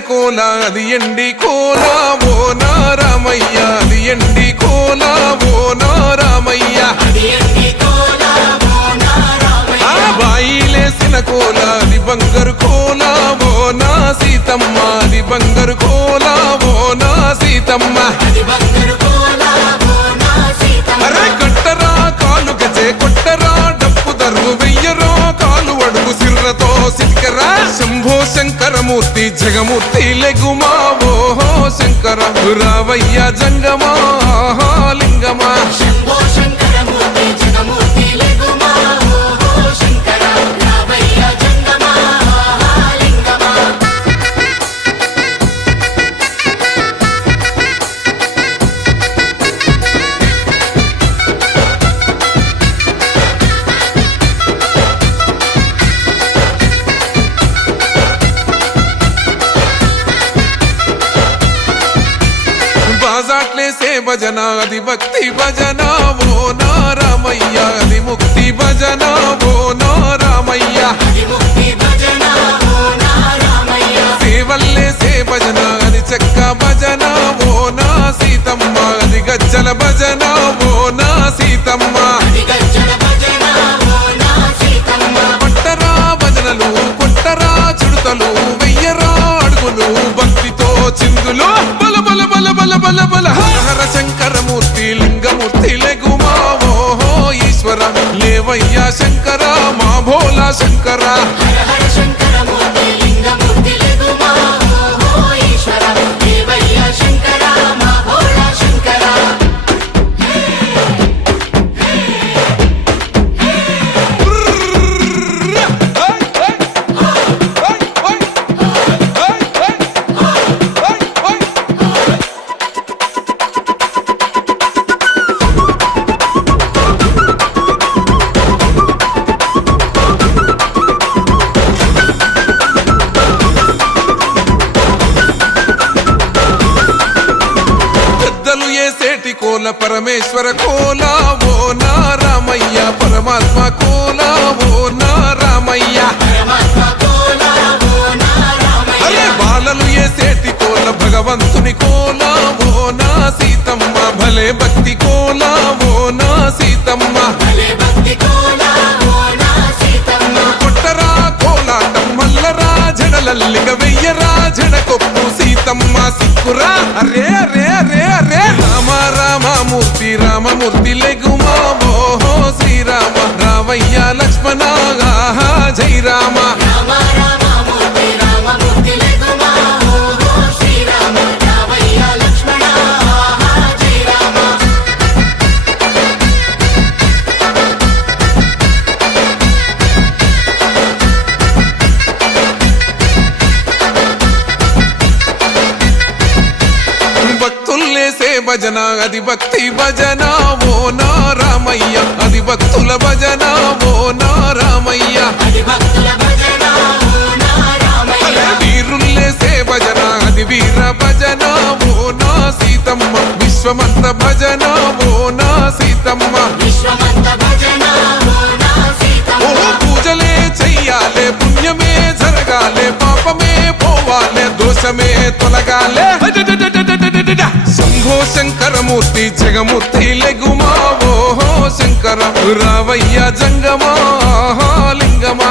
కోల అది ఎండి కోల ఓ నారామయ్య అది ఎండి కోల ఓ నారామయ్య బాయిలేసిన కోల అది బంగారు కోల ఓ నా సీతమ్మ అది బంగారు కోల ఓ నా సీతమ్మ అరే కట్టరా కాలు గజే కొట్టరా డప్పు దర్రు వెయ్యరో కాలు అడుగు సిర్రతో సిటికరా శంభో శంకరమూర్తి జగమూర్తి లెగుమా ఓహో శంకర రావయ్య జంగమా లింగమా శంభో శంకరమూర్తి జగమూర్తి లెగుమా ఓహో శంకర రావయ్య జంగమా లింగమా బాజాట్లేసే భజన అది భక్తి భజన ఓ నారామయ్య అది ముక్తి భజన ఓ నారామయ్య సేవల్లేసే భజన అది చెక్క భజన ఓ నా సీతమ్మ అది గజ్జల భజన ఓ నా సీతమ్మ పట్టరా భజనలు కొట్టరా చుడతలు వెయ్యరా అడుగులు భక్తితో చిందులు బల బల బల బల బల బల హర శంకరమూర్తి లింగమూర్తి లెగుమా ఓహో ఈశ్వర లేవయ్యా శంకర మా భోలా శంకర కోల పరమేశ్వర కోల ఓ నారామయ్య పరమాత్మ కోల ఓ నారామయ్య అరే బాలలు ఏసేటి కోల భగవంతుని కోల ఓ నా సీతమ్మ భలే భక్తి కోల ఓ నా సీతమ్మ కొట్టరా కోలాటం మల్లరా జడలల్లిగ వెయ్యరా జడకొప్పు సీతమ్మ సిక్కురా అరే అరే అరే అరే రామ రామమూర్తి రామమూర్తి లెగుమా ఓహో శ్రీరామ రావయ్య లక్ష్మణ జై రామ భజన అది భక్తి భజన ఓ నారామయ్య అది భక్తుల భజన ఓ నారామయ్య వీరుల్లేసే భజన అది వీర భజన ఓ నా సీతమ్మ విశ్వమంత భజన ఓ నా సీతమ్మ ఓ పూజలే చెయ్యాలే పుణ్యమే జరగాలే పాపమే పోవాలే దోషమే తొలగాలే శంభో శంకరమూర్తి జగమూర్తి లెగుమా ఓహో శంకర రావయ్య జంగమా లింగమా